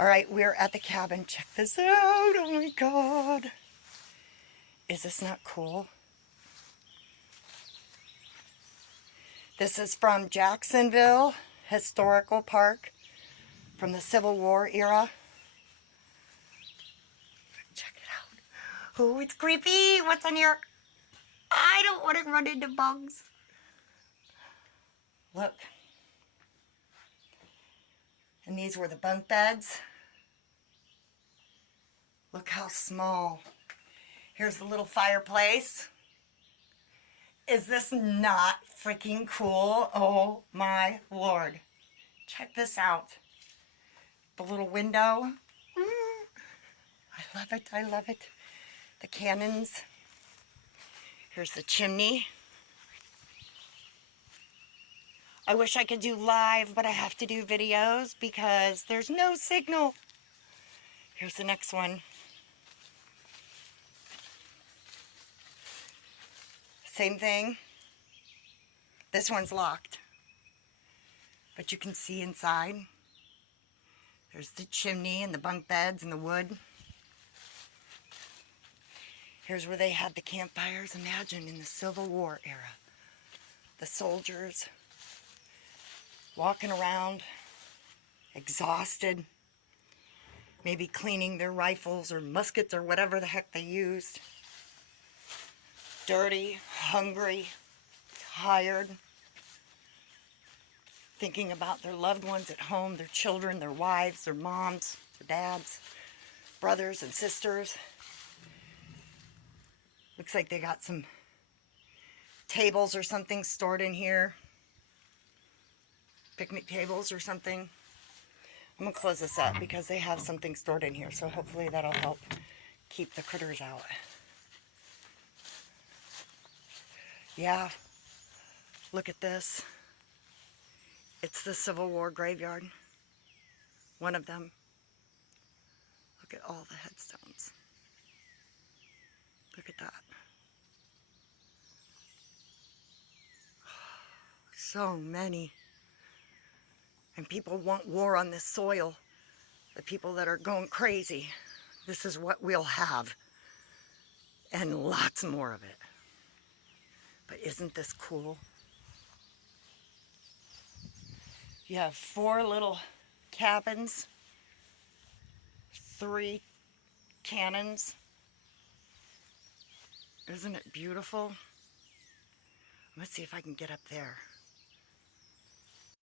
All right, we're at the cabin. Check this out. Oh my God. Is this not cool? This is from Jacksonville Historical Park from the Civil War era. Check it out. Oh, it's creepy. What's on here? I don't want to run into bugs. Look. And these were the bunk beds. Look how small. Here's the little fireplace. Is this not freaking cool? Oh my Lord. Check this out. The little window. I love it, I love it. The cannons. Here's the chimney. I wish I could do live, but I have to do videos because there's no signal. Here's the next one. Same thing. This one's locked, but you can see inside. There's the chimney and the bunk beds and the wood. Here's where they had the campfires. Imagine in the Civil War era. The soldiers walking around, exhausted, maybe cleaning their rifles or muskets or whatever the heck they used. Dirty, hungry, tired, thinking about their loved ones at home, their children, their wives, their moms, their dads, brothers and sisters. Looks like they got some tables or something stored in here. Picnic tables or something. I'm going to close this up because they have something stored in here, so hopefully that'll help keep the critters out. Yeah, look at this. It's the Civil War graveyard. One of them. Look at all the headstones. Look at that. So many. And people want war on this soil. The people that are going crazy. This is what we'll have. And lots more of it. But isn't this cool? You have 4 little cabins, 3 cannons. Isn't it beautiful? Let's see if I can get up there.